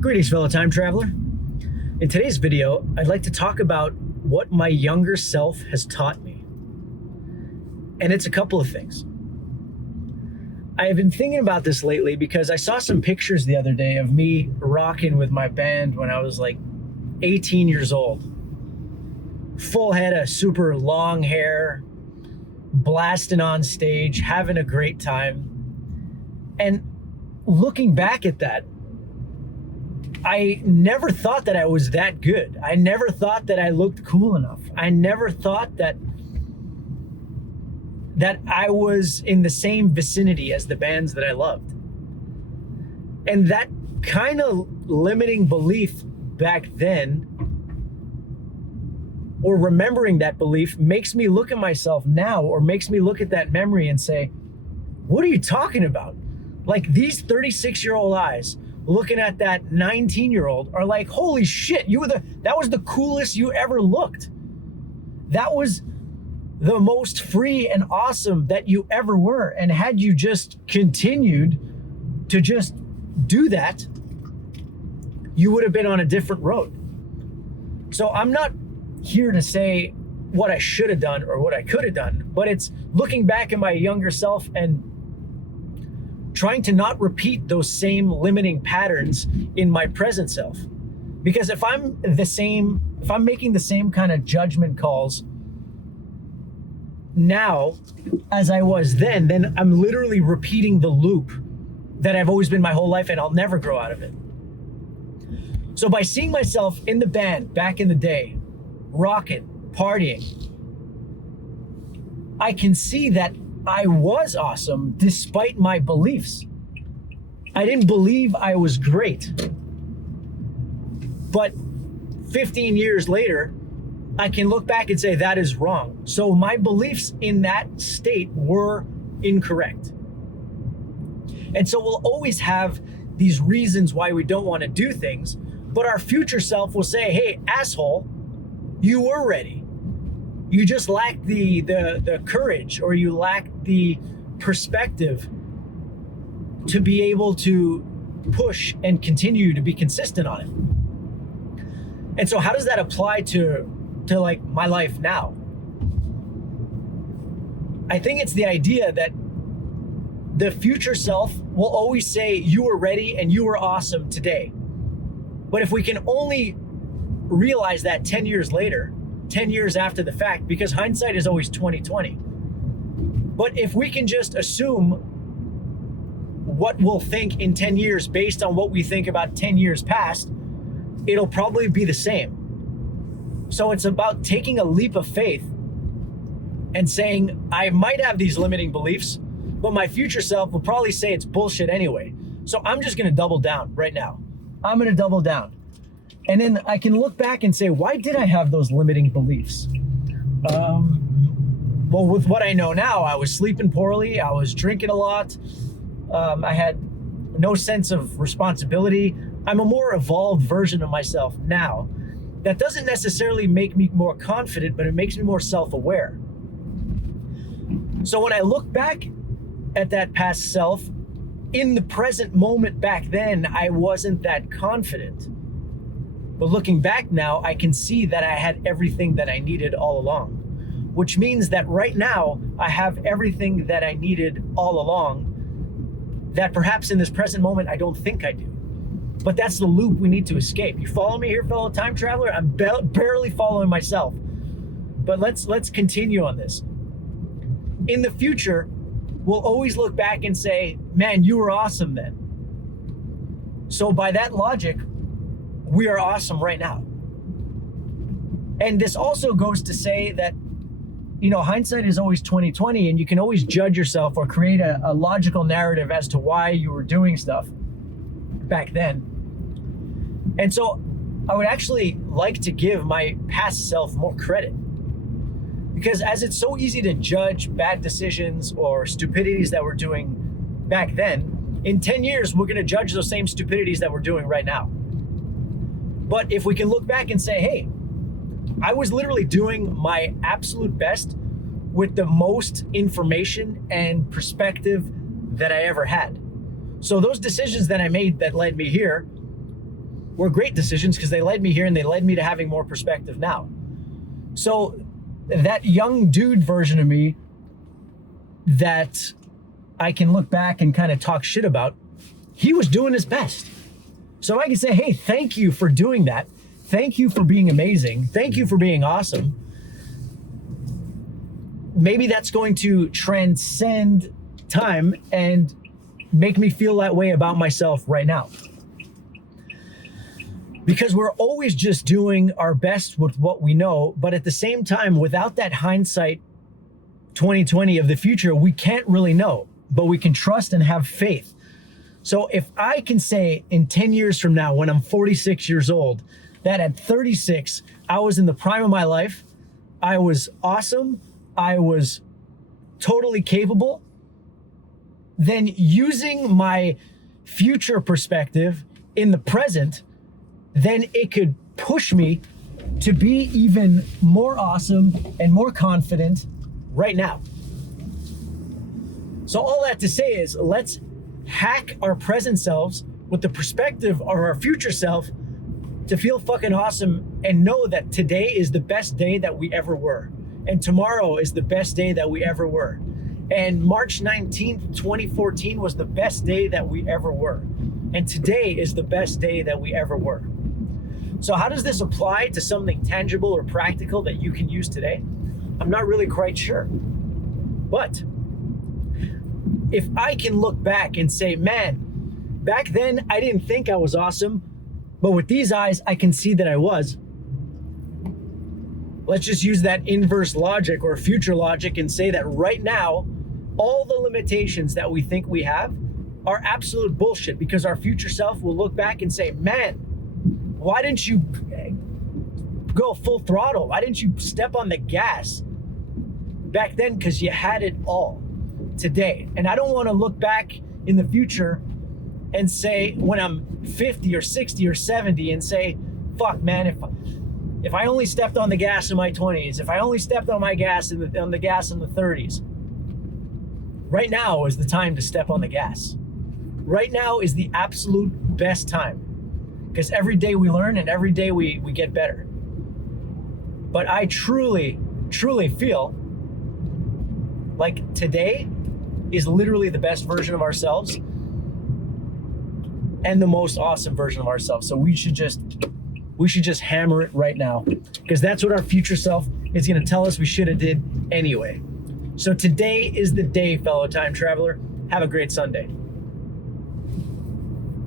Greetings, fellow time traveler. In today's video, I'd like to talk about what my younger self has taught me. And it's a couple of things. I have been thinking about this lately because I saw some pictures the other day of me rocking with my band when I was like 18 years old. Full head of super long hair, blasting on stage, having a great time. And looking back at that, I never thought that I was that good. I never thought that I looked cool enough. I never thought that I was in the same vicinity as the bands that I loved. And that kind of limiting belief back then, or remembering that belief, makes me look at myself now, or makes me look at that memory and say, what are you talking about? Like, these 36-year-old eyes looking at that 19-year-old are like, holy shit, that was the coolest you ever looked. That was the most free and awesome that you ever were. And had you just continued to just do that, you would have been on a different road. So I'm not here to say what I should have done or what I could have done, but it's looking back at my younger self and trying to not repeat those same limiting patterns in my present self. Because if I'm making the same kind of judgment calls now as I was then I'm literally repeating the loop that I've always been my whole life, and I'll never grow out of it. So by seeing myself in the band back in the day, rocking, partying, I can see that I was awesome despite my beliefs. I didn't believe I was great. But 15 years later, I can look back and say that is wrong. So my beliefs in that state were incorrect. And so we'll always have these reasons why we don't want to do things, but our future self will say, hey, asshole, you were ready. You just lacked the courage, or you lacked the perspective to be able to push and continue to be consistent on it. And so how does that apply to like my life now? I think it's the idea that the future self will always say you were ready and you were awesome today. But if we can only realize that 10 years later, 10 years after the fact, because hindsight is always 20/20. But if we can just assume what we'll think in 10 years based on what we think about 10 years past, it'll probably be the same. So it's about taking a leap of faith and saying, I might have these limiting beliefs, but my future self will probably say it's bullshit anyway. So I'm just gonna double down right now. I'm gonna double down. And then I can look back and say, why did I have those limiting beliefs? Well, with what I know now, I was sleeping poorly, I was drinking a lot, I had no sense of responsibility. I'm a more evolved version of myself now. That doesn't necessarily make me more confident, but it makes me more self-aware. So when I look back at that past self, in the present moment back then, I wasn't that confident. But looking back now, I can see that I had everything that I needed all along, which means that right now I have everything that I needed all along that perhaps in this present moment I don't think I do. But that's the loop we need to escape. You follow me here, fellow time traveler? I'm barely following myself. But let's continue on this. In the future, we'll always look back and say, man, you were awesome then. So by that logic, we are awesome right now. And this also goes to say that, hindsight is always 20/20, and you can always judge yourself or create a logical narrative as to why you were doing stuff back then. And so I would actually like to give my past self more credit, because as it's so easy to judge bad decisions or stupidities that we're doing back then, in 10 years, we're gonna judge those same stupidities that we're doing right now. But if we can look back and say, hey, I was literally doing my absolute best with the most information and perspective that I ever had. So those decisions that I made that led me here, were great decisions because they led me here and they led me to having more perspective now. So that young dude version of me that I can look back and kind of talk shit about, he was doing his best. So I can say, hey, thank you for doing that. Thank you for being amazing. Thank you for being awesome. Maybe that's going to transcend time and make me feel that way about myself right now. Because we're always just doing our best with what we know, but at the same time, without that hindsight 2020 of the future, we can't really know, but we can trust and have faith. So if I can say in 10 years from now, when I'm 46 years old, that at 36, I was in the prime of my life, I was awesome, I was totally capable, then using my future perspective in the present, then it could push me to be even more awesome and more confident right now. So all that to say is, let's hack our present selves with the perspective of our future self to feel fucking awesome and know that today is the best day that we ever were. And tomorrow is the best day that we ever were. And March 19th, 2014 was the best day that we ever were. And today is the best day that we ever were. So how does this apply to something tangible or practical that you can use today? I'm not really quite sure. But if I can look back and say, man, back then I didn't think I was awesome, but with these eyes, I can see that I was. Let's just use that inverse logic or future logic and say that right now, all the limitations that we think we have are absolute bullshit, because our future self will look back and say, man, why didn't you go full throttle? Why didn't you step on the gas back then? Because you had it all today. And I don't want to look back in the future and say, when I'm 50 or 60 or 70, and say, fuck, man, if I only stepped on the gas in my 20s, if I only stepped on my gas on the gas in the 30s. Right now is the time to step on the gas. Right now is the absolute best time, because every day we learn and every day we get better. But I truly, truly feel like today is literally the best version of ourselves and the most awesome version of ourselves. So we should just hammer it right now, because that's what our future self is going to tell us we should have did anyway. So today is the day, fellow time traveler. Have a great Sunday.